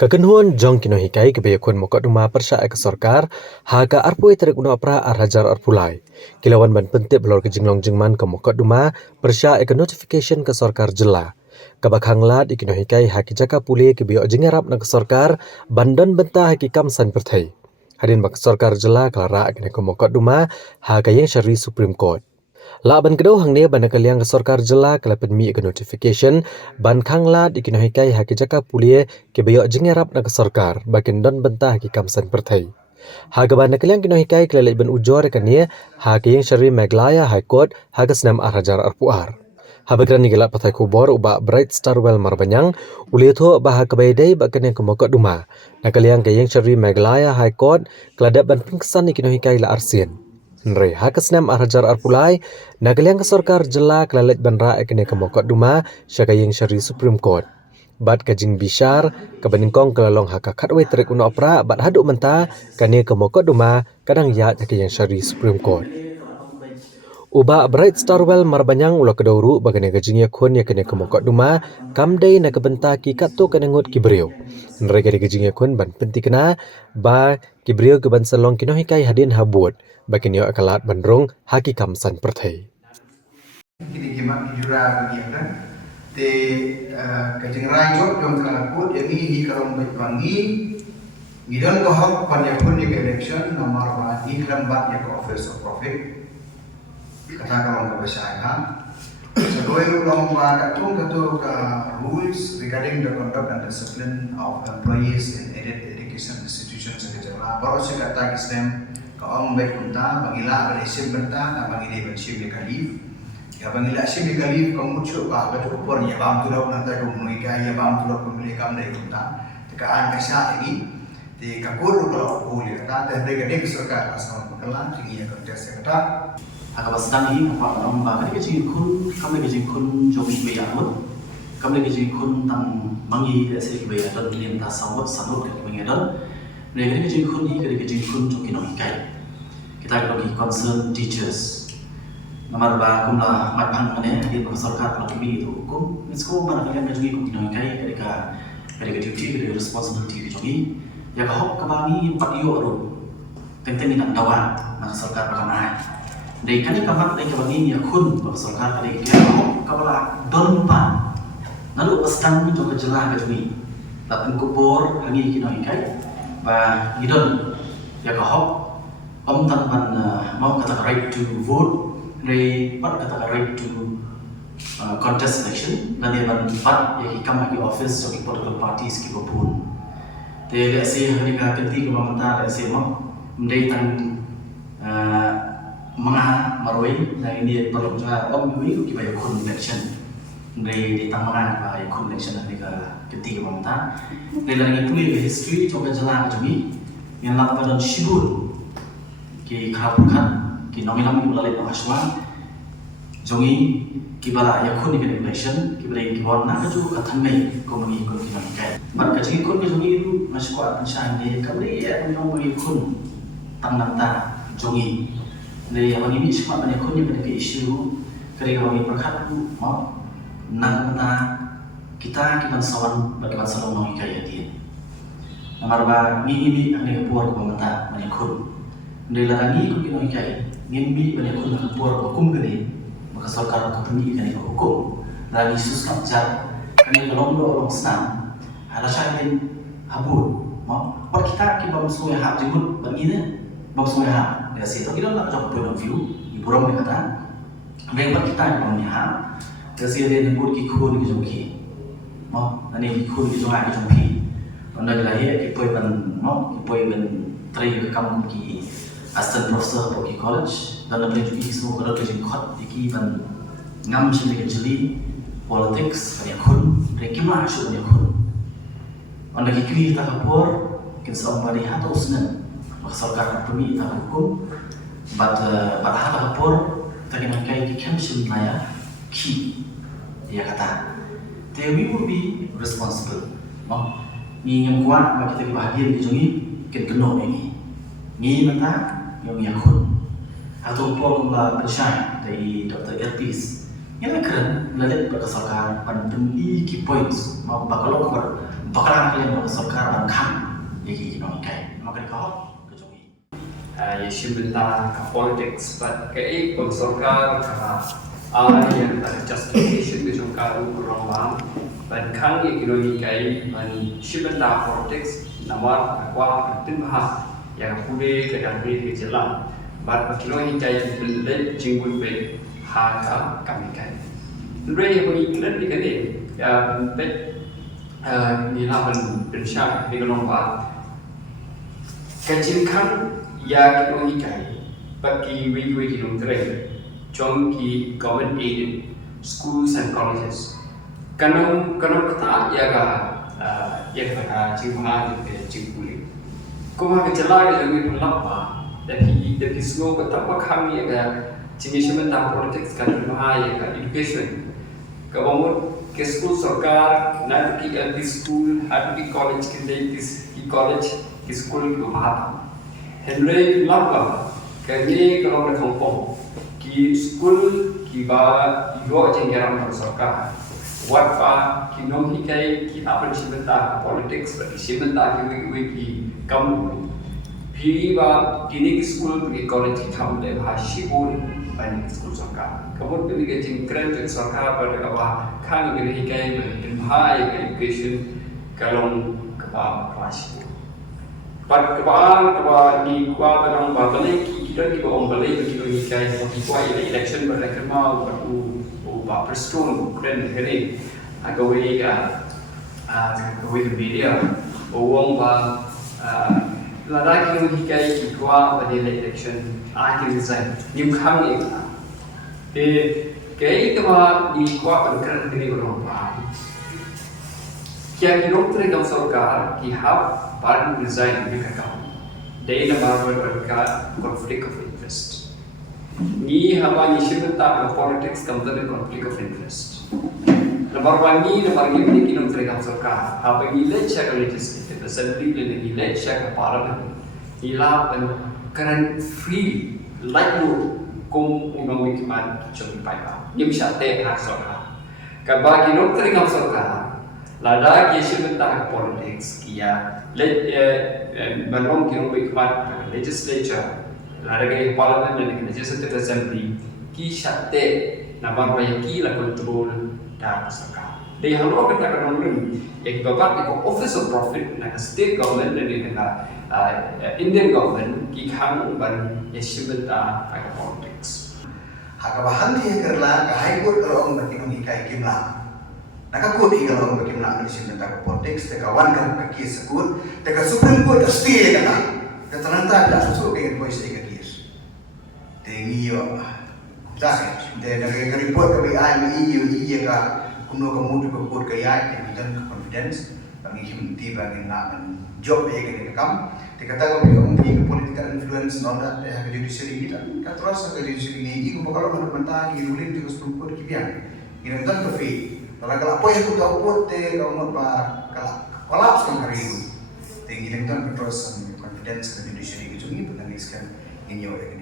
Kakenhuan jong kino hikai kebayakun mokot rumah persya ke sorkar, haga arpui terik una pra arhajar arpulai. Kilawan ban pentip belor ke jinglong jingman ke mokot rumah persya ke notification ke sorkar jela. Kabak hanglat ikino hikai haki jaka puli kebayok jingarap na ke sorkar, bandan bentah haki kamsan pertai. Hadin bak sorkar jela kelara kena ke mokot rumah, haga yang syari Supreme Court. La ban kedau hang ne ban kaliang ke sorkar jela kalapen mi ke notification ban khangla dikino hikai haki jaka pulie ke bayok jingerap na ke sorkar bakin don bentah ki kamsan perthai. Haga ban kaliang kino hikai kelele ban ujor kania haki yang syari Meglaya High Court haga senam arhajar arpuar. Habagran ni gelap patai kubor uba Bright Starwell Marbanyang ulitho bah kebaidai bakan yang kemokot duma. Nakaliang ke yang syari Meglaya High Court keladap ban pingsan ni kino hikai la arsian. Nre hakasnam arhajar arpulai nagaliang ke sorkar jela kelalet banra ekene ke mokot duma syakayeng syari Supreme Court. Bat kajing bishar kebeningkong kelalong haka katwe terik una opera bat haduk menta kane ke mokot duma kadang ya jakayeng syari Supreme Court. Uba Bright Starwell Marbanyang ulo kedauru bagane gajingnya kun ya kene ke mokot duma kamdai na kebenta ki kato kene ngut kibriyo. Nre gade gajingnya kun ban penti kena ba kibriyo ke ban salong kino hikai hadin habut. Bakin yo akalat bandrong haki kamsan perthai. Kini kimak kijura bagi kan te kajing rajot dong kalakut yang ini karong berpangi ngidon kohok pada pun di election nomor di lembat ya ke office of profit kata karong kebesaran sedoi ulong pada tung katu ke rules regarding the conduct and discipline of employees in education institutions sekejalah baru saya kata Islam kaum baik kunta bangila berisim benta na bangile bersim kalif ya bangila sim kalif kaum muncul bah betul por ya bam tulau nanta dum nuika ya bam tulau pemilih kam dari kunta tekaan kasa ini di kakur kalau boleh kata dan dengan serkar asal pengelan tinggi ya kerja kata agak sedang ini apa orang kali kecil kun kami kecil kun jogi bayarun kami kecil kun tang mangi sih bayaran ini entah sambut sanut ke bayaran mereka kecil kun ini kecil kun jogi nohikai kita bagi concern teachers. Nomor ba kumla matang mana di sorkar kalau kami itu hukum, mesko mana kalian menjadi hukum dinamikai ketika duty, ketika responsibility kami, ya kahok kami pati orang, tentang ini dawan, maka sorkar berkenaan. Dari kini kamat dari kami ya kun maka sorkar ketika kahok kepala donpan, lalu pastang mencoba jelah kami, datang kubur kami dinamikai, bah idon ya kahok Om tanpan mau kata right to vote, kata right to contest election, dan dia ban ya hikam lagi office sebagai political parties kita pun. Tapi lihat sih hari kali kementar lihat sih mau mendatang mengah marwai dan ini perlu juga om ini kita ikut election, dari ditang mengah ikut election hari ketiga kementar. Dari lagi pulih history coba jalan kami yang lakukan shibur. Ki khapukan ki nominam ki lalai bahaswa jongi ki bala yakun ni election ki bala ki warna ka ju kathan mai ko mangi ko ki nakai bar ka ji kun ki jongi ru maswa anshan ni kabri ya no mangi kun tamnata jongi ne ya mangi mi sma ne kun ni ke issue kare ka mangi perkhat mau nang mata kita ki ban sawan bagaimana salong mangi kaya dia nomor ba mi ini ane puar ko mata mangi kun dari lagi ikut kita ikai, ngimbi banyak orang keluar hukum kini, maka sorkar ketemu kini hukum. Lagi susah jar, kini kalau orang senang, ada cahaya habur, mau. Kalau kita bangsa yang hak jemput begini, bangsa yang hak, ya sih. Tapi kita nak coba point of view, ibu orang berkata, memang kita yang hak, ya sih dia jemput kikun kijongki, mau. Nanti kikun kijongan kijongki, anda lagi kipoi ban, mau kipoi ban teri ke kamu ki. Assistant Professor Poki College dan lebih juga semua kerja di kot di ban ngam sini kecili politics kan yakun rekima asyuk yakun anda kiki tak kapur kin sama di hatu usnen masyarakat kami tak hukum bat hatu kapur tak kena kai di kamsin naya ki dia kata we will be responsible mau ni yang kuat bagi kita bahagia di jongi kin keno ini ni mata yang yakun atau pola pensyai dari Dr. Elpis yang keren melihat berkesalkan pada penting key points mau bakal bakalan kalian bawa sarkar bangkang bagi nongkai maka dikau kecuali Yeshi benda ka politics but kai ko sarkar ka yang ada justification ke jongkaru kurang ban kang ye kinoi kai ban shibenda politics namar kwa timha yang kude ke damri ke jelang bat kinoi kai benda jingul be ha ka kami kai Rei ko iklan di kane ya be ni la ben syak di kolong ba kecil kan ya kinoi kai bagi we kinoi trai Jom ki government aided schools and colleges. Kanong kata ya ka cingma ke cingkuli. Kuma ke jela ke jami pelapa. Dari semua kata apa kami ya ka cingismen tentang politics kan ya ka education. Kamu ke school sarkar, na ki LP school, ada di college ke college ke school ke mahata. Henry lapa kami kalau berkampung ki school ki ba yo jenggeram sarkar wat pa ki no hi kai ki apa cimenta politics ba cimenta ki kamu pi ba kini ki school ki college ki kamu le ba shibul ban school sarkar kamu pi ke jing keren sarkar ba ka ba khang ki hi kai ba high education kalong ka ba shibul Pat kebal di kuah barang balai kita di bawah balai begitu ni kai di kuah election berlaku mau baru preston keren keren agawe agawe media uang ba lada kita ni kai di kuah pada election akhir design nim kami kai kebal di kuah keren keren orang ba Kia kirong tergam sarkar ki hab baru design mereka kau. Dari nama mereka conflict of interest. Ni haba ni shibata politics kam tadi conflict of interest. Nomor ni kirong tergam sarkar. Haba ni lecture legislative assembly ni lecture parliament. Ila pen keren free like lu kum umang wikiman cumi payah. Ni bisa teh hak sarkar. Kabah kirong tergam sarkar. Lada kisah tentang politics kia belum kira berikmat legislature lada kaya parliament dan legislative assembly kisah te nama raya kila control dan sarkar. Dia halau kita kan orang yang bapak itu office of profit nak state government dan dengan Indian government kikang ban kisah tentang politics. Hakabahan dia kerla kahai kot orang berkinung ikai kimla. Nakakut kalau orang bagaimana medicine tentang politics, kawan kamu kaki sekut, teka Supreme Court stay kata, ternyata tidak susu dengan voice ekakis. Tengi yo, dah, dan negara report kami IME iya ka, kuno kamu juga report kaya, dan confidence, bagi himti bagi naman job ya kini kam, dikata kami punya political influence nolak ke judiciary kita, terus ke judiciary ini, ibu kalau mana mentah, ruling juga Supreme Court kipian, ini kan kefi. Kalau apa yang kita buat deh, kalau apa kolaps kan hari ini, tinggi dengan terus confidence dan judiciary itu ini bukan iskan ini orang